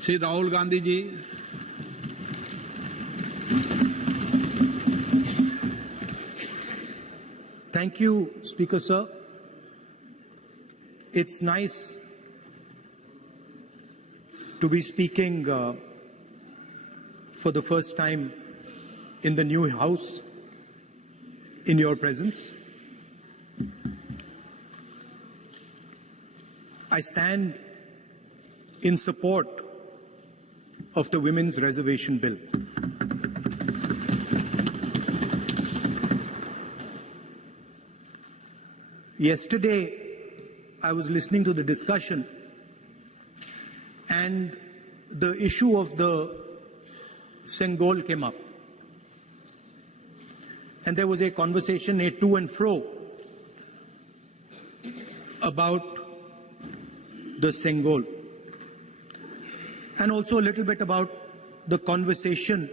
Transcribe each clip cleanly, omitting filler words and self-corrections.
Shri Rahul Gandhi ji. Thank you, Speaker Sir. It's nice to be speaking for the first time in the new House in your presence. I stand in support of the Women's Reservation Bill. Yesterday, I was listening to the discussion and the issue of the Singh came up. And there was a conversation, a to and fro, about the Singh. And also a little bit about the conversation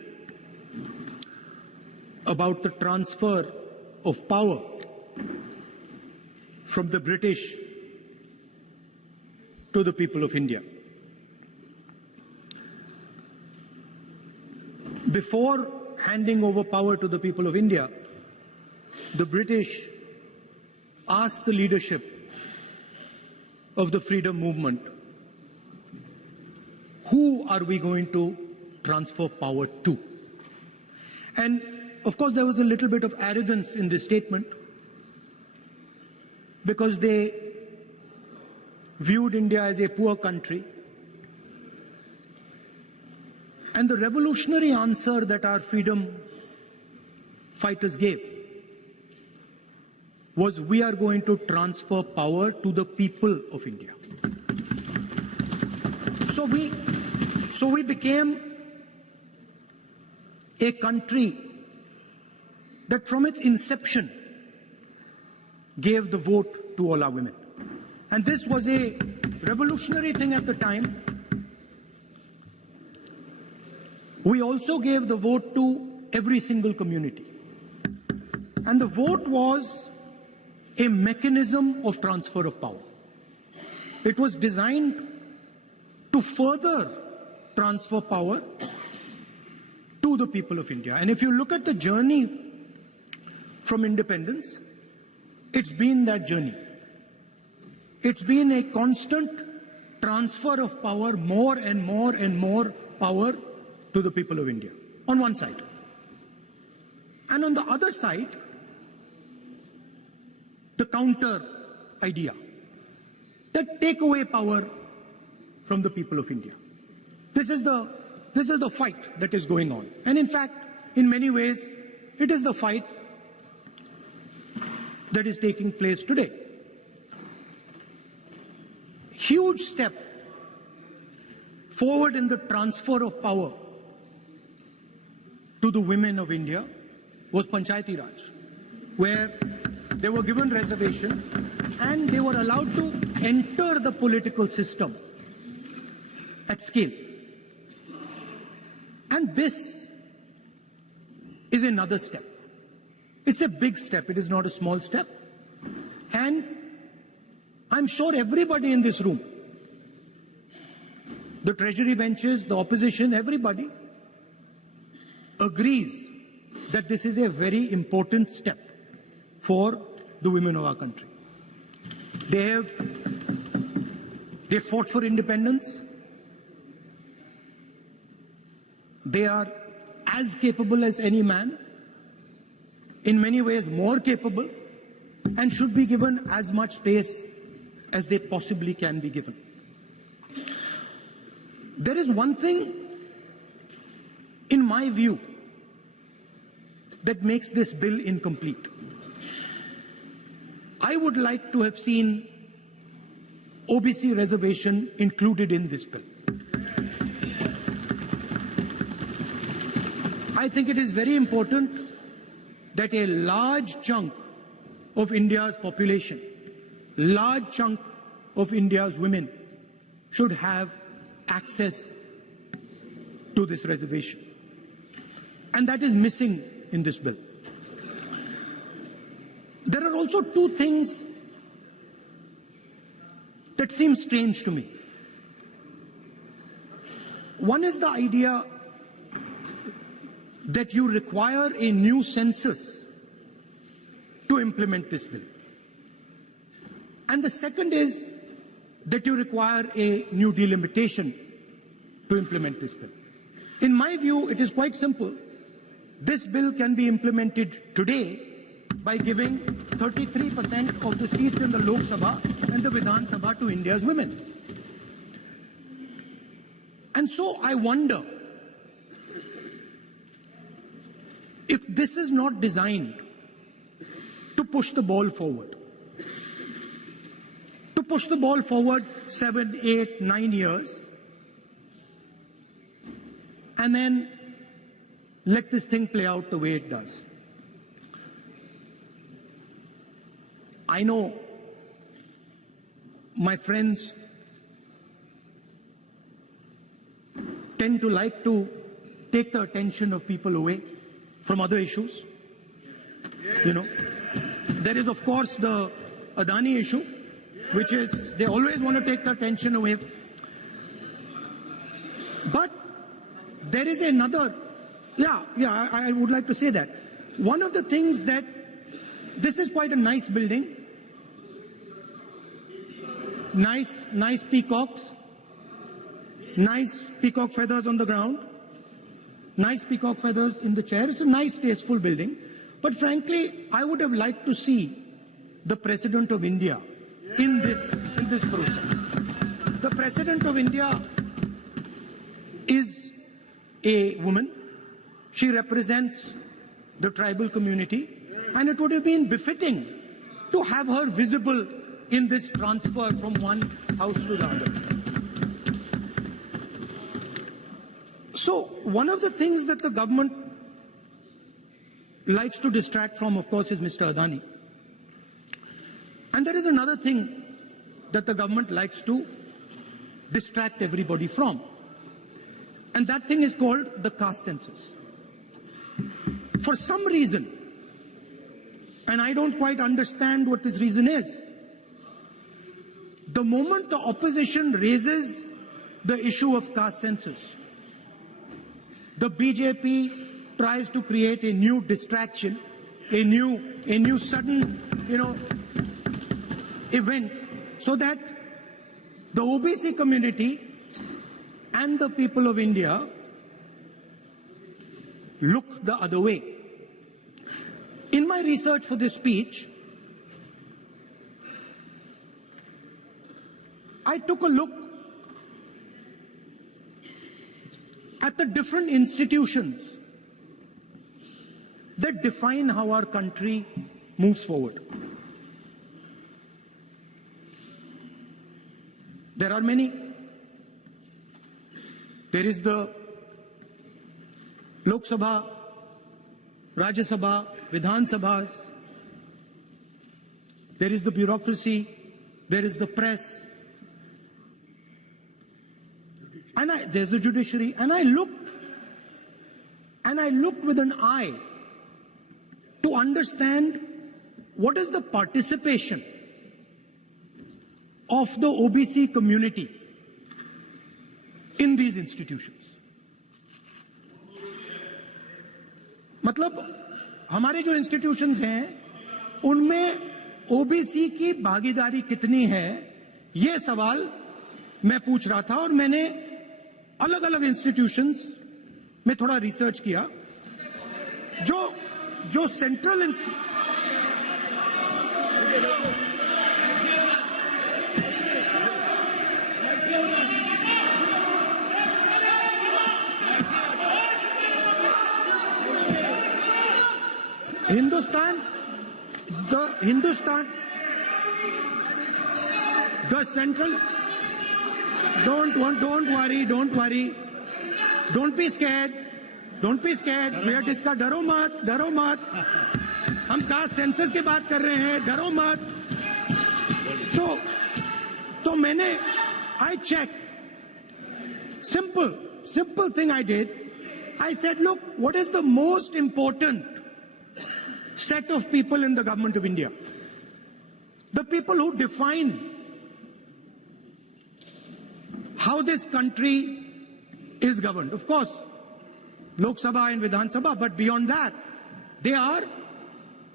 about the transfer of power from the British to the people of India. Before handing over power to the people of India, the British asked the leadership of the freedom movement, who are we going to transfer power to? And of course, there was a little bit of arrogance in this statement, because they viewed India as a poor country. And the revolutionary answer that our freedom fighters gave was, we are going to transfer power to the people of India. So we became a country that from its inception gave the vote to all our women. And this was a revolutionary thing at the time. We also gave the vote to every single community. And the vote was a mechanism of transfer of power. It was designed to further transfer power to the people of India. And if you look at the journey from independence, it's been that journey. It's been a constant transfer of power, more and more and more power to the people of India, on one side. And on the other side, the counter idea, that take away power from the people of India. This is the fight that is going on. And in fact, in many ways, it is the fight that is taking place today. Huge step forward in the transfer of power to the women of India was Panchayati Raj, where they were given reservation and they were allowed to enter the political system at scale. And this is another step. It's a big step. It is not a small step. And I'm sure everybody in this room, the treasury benches, the opposition, everybody agrees that this is a very important step for the women of our country. They fought for independence. They are as capable as any man, in many ways more capable, and should be given as much space as they possibly can be given. There is one thing, in my view, that makes this bill incomplete. I would like to have seen OBC reservation included in this bill. I think it is very important that a large chunk of India's population, large chunk of India's women should have access to this reservation. And that is missing in this bill. There are also two things that seem strange to me. One is the idea that you require a new census to implement this bill. And the second is that you require a new delimitation to implement this bill. In my view, it is quite simple. This bill can be implemented today by giving 33% of the seats in the Lok Sabha and the Vidhan Sabha to India's women. And so I wonder if this is not designed to push the ball forward. To push the ball forward 7, 8, 9 years, and then let this thing play out the way it does. I know my friends tend to like to take the attention of people away from other issues. You know, there is of course the Adani issue, which is they always want to take the attention away. But there is another, I would like to say that. One of the things that, this is quite a nice building, nice peacocks, nice peacock feathers on the ground, nice peacock feathers in the chair. It's a nice, tasteful building. But frankly, I would have liked to see the President of India in this process. The President of India is a woman. She represents the tribal community, and it would have been befitting to have her visible in this transfer from one house to the other. So one of the things that the government likes to distract from, of course, is Mr. Adani. And there is another thing that the government likes to distract everybody from. And that thing is called the caste census. For some reason, and I don't quite understand what this reason is, the moment the opposition raises the issue of caste census, the BJP tries to create a new distraction, a new sudden, event, so that the OBC community and the people of India look the other way. In my research for this speech, I took a look at the different institutions that define how our country moves forward. There are many. There is the Lok Sabha, Rajya Sabha, Vidhan Sabhas. There is the bureaucracy. There is the press. And there's the judiciary. And I looked with an eye to understand what is the participation of the OBC community in these institutions. मतलब हमारे जो institutions हैं उनमें OBC की भागीदारी कितनी है, ये सवाल मैं पूछ रहा था और मैंने अलग अलग इंस्टीट्यूशंस में थोड़ा रिसर्च किया जो central the central, don't worry, don't be scared, we are discussing, डरो मत, हम कास्ट सेंसस की बात कर रहे हैं, डरो मत. तो मैंने, I checked, simple thing I did. I said, look, what is the most important set of people in the government of India? The people who define how this country is governed. Of course, Lok Sabha and Vidhan Sabha, but beyond that, they are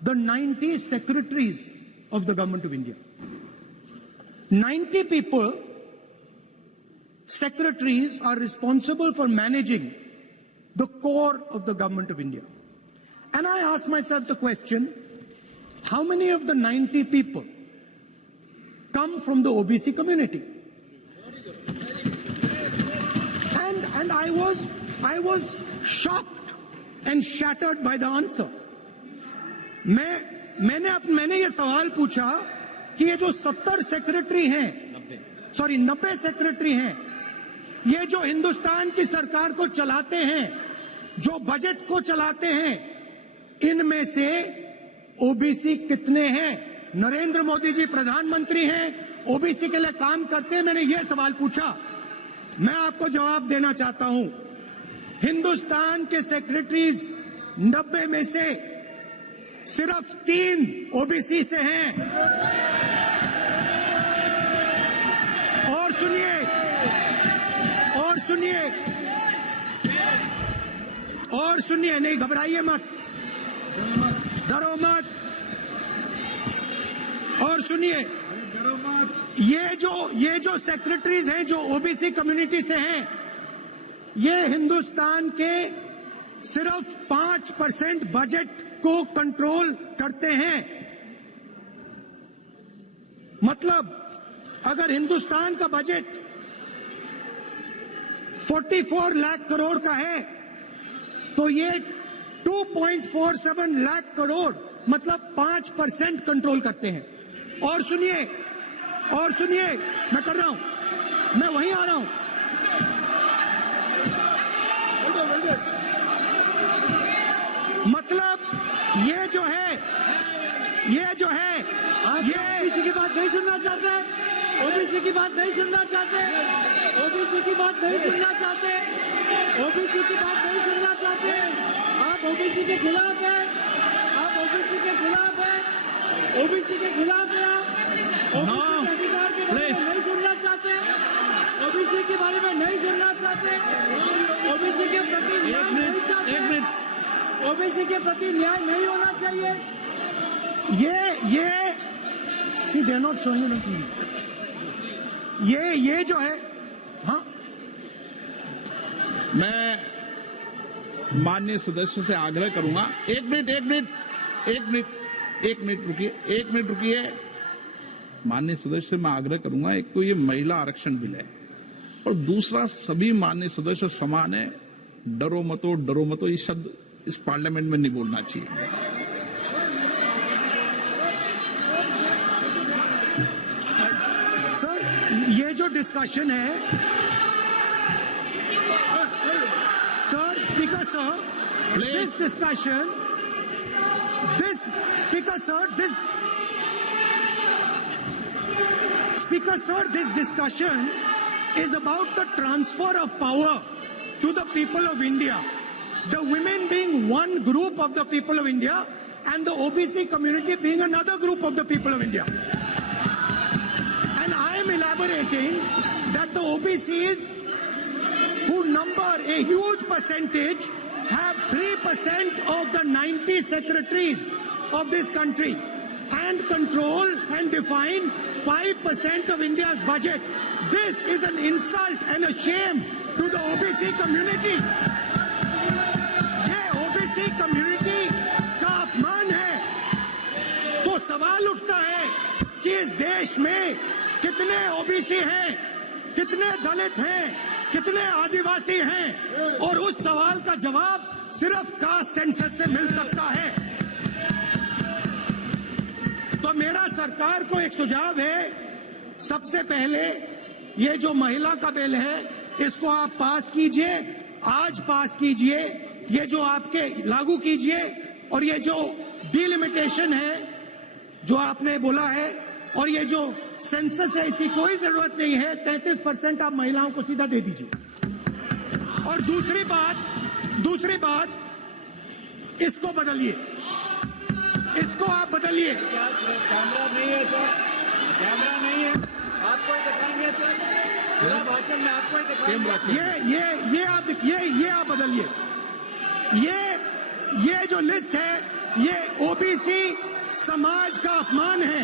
the 90 secretaries of the government of India. 90 people, secretaries, are responsible for managing the core of the government of India. And I ask myself the question, how many of the 90 people come from the OBC community? And I was shocked and shattered by the answer. मैंने ये सवाल पूछा कि ये जो 70 secretary हैं, 90 secretary हैं, ये जो हिंदुस्तान की सरकार को चलाते हैं, जो बजट को चलाते हैं, इनमें से ओबीसी कितने हैं? नरेंद्र मोदी जी प्रधानमंत्री हैं, ओबीसी के लिए काम करते हैं। मैंने ये सवाल पूछा। मैं आपको जवाब देना चाहता हूं, हिंदुस्तान के सेक्रेटरीज 90 में से सिर्फ 3 ओबीसी से हैं। और सुनिए, नहीं घबराइए मत, डरो मत। और सुनिए, ये जो सेक्रेटरीज हैं जो ओबीसी कम्युनिटी से हैं, ये हिंदुस्तान के सिर्फ 5% बजट को कंट्रोल करते हैं। मतलब अगर हिंदुस्तान का बजट 44 लाख करोड़ का है, तो ये 2.47 लाख करोड़ मतलब 5% कंट्रोल करते हैं। और सुनिए, मैं कर रहा हूं, मैं वहीं आ रहा हूं। मतलब ये जो है ये ओबीसी की बात नहीं सुनना चाहते, ओबीसी की बात नहीं सुनना चाहते, ओबीसी की बात नहीं सुनना चाहते, ओबीसी की बात नहीं सुनना चाहते। आप ओबीसी के खिलाफ हैं, आप ओबीसी के खिलाफ हैं, ओबीसी के खिलाफ हैं। आप ओबीसी के अधिकार के बारे में नहीं सुनना चाहते, ओबीसी के बारे में नहीं सुनना चाहते, ओबीसी के प्रति न्याय नहीं चाहते, ओबीसी के प्रति न्याय नहीं होना चाहिए। ये सी दे नॉट शोइंग ये जो है। हाँ, मैं माननीय सदस्य से आग्रह करूंगा, एक मिनट रुकिए। माननीय सदस्य से मैं आग्रह करूंगा, एक तो ये महिला आरक्षण बिल है और दूसरा सभी माननीय सदस्य समान है। डरो मतो ये शब्द इस पार्लियामेंट में नहीं बोलना चाहिए। सर, ये जो डिस्कशन है, sir, speaker sir, this discussion is about the transfer of power to the people of India. The women being one group of the people of India and the OBC community being another group of the people of India. And I am elaborating that the OBCs, who number a huge percentage, have 3% of the 90 secretaries of this country and control and define 5% of India's budget. This is an insult and a shame to the OBC community. ये OBC community का अपमान है। तो सवाल उठता है कि इस देश में कितने OBC हैं, कितने दलित हैं, कितने आदिवासी हैं, और उस सवाल का जवाब सिर्फ कास्ट सेंसस से मिल सकता है। तो मेरा सरकार को एक सुझाव है, सबसे पहले ये जो महिला का बिल है इसको आप पास कीजिए, आज पास कीजिए, ये जो आपके लागू कीजिए, और ये जो डिलिमिटेशन है जो आपने बोला है, और ये जो सेंसस है इसकी कोई जरूरत नहीं है, 33% आप महिलाओं को सीधा दे दीजिए। और दूसरी बात इसको बदलिए, इसको आप बदलिए। कैमरा नहीं है सर, कैमरा नहीं है, आपको दिखाएंगे सर। पूरा भाषण में आपको ही दिखाऊंगा। ये आप बदलिए। ये जो लिस्ट है ये ओबीसी समाज का अपमान है।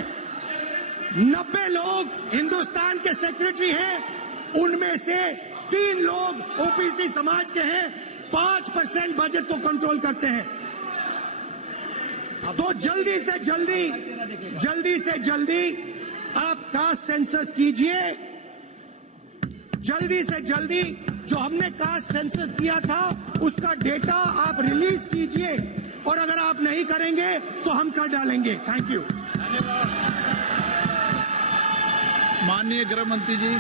90 लोग हिंदुस्तान के सेक्रेटरी हैं, उनमें से 3 लोग ओबीसी समाज के हैं, 5% बजट को कंट्रोल करते हैं। तो जल्दी से जल्दी आप कास्ट सेंसस कीजिए। जल्दी से जल्दी जो हमने कास्ट सेंसस किया था उसका डेटा आप रिलीज कीजिए, और अगर आप नहीं करेंगे तो हम कर डालेंगे। Thank you. माननीय गृह मंत्री जी।